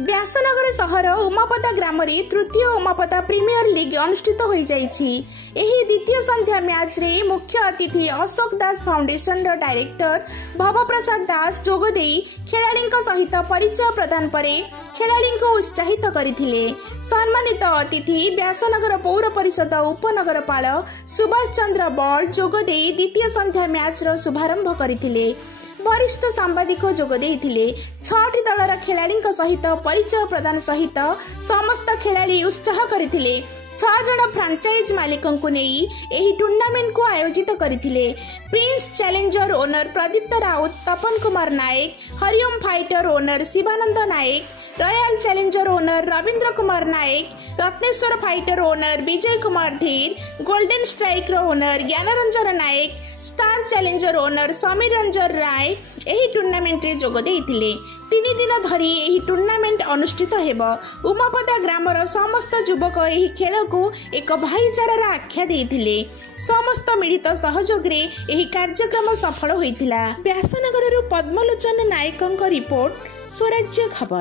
व्यासनगर सहर उमापदा ग्राम रे तृतीय उमापदा प्रीमियर लीग अनुष्ठित हो जाइछि। एही द्वितीय संध्या मैच रे मुख्य अतिथि अशोक दास फाउंडेशन डायरेक्टर भव प्रसाद दास जोगदे खेलाड़ी सहित परिचय प्रदान परे खेलाड़ी उत्साहित करथिले। सम्मानित अतिथि व्यासनगर पौर परिषद उपनगरपाल सुभाष चंद्र बल जोगदे द्वितीय संध्या मैच रो शुभारंभ करथिले। वरिष्ठ सांबादिक जोगदे 6टी दलर खेलाड़ी सहित परिचय प्रदान सहित समस्त खेलाड़ी उत्साह करथिले। 6 जन फ्रांचाइज मालिकों को नहीं एही टूर्नामेंट को आयोजित करथिले। Prince Challenger owner Pradipta Raut, Tapan Kumar Nayak, Hariom Fighter owner Shivananda Nayak, Royal Challenger owner Ravindra Kumar Nayak, Ratneswar Fighter owner Vijay Kumar Dhir, Golden Strike owner Gyanranjan Nayak, Star Challenger owner Samir Ranjan Rai एही टूर्नामेंट रे जोग देइथिले। 3 दिन धरी एही टूर्नामेंट अनुष्ठित हेबो। उमापदा ग्रामर समस्त युवक एही खेल को एक भाईचारार आख्या देइथिले। समस्त मिलित सहयोग रे एही कार्यक्रम सफल होइथिला। व्यासनगरରୁ पद्मलोचन नायकଙ୍କ रिपोर्ट स्वराज्य खबर।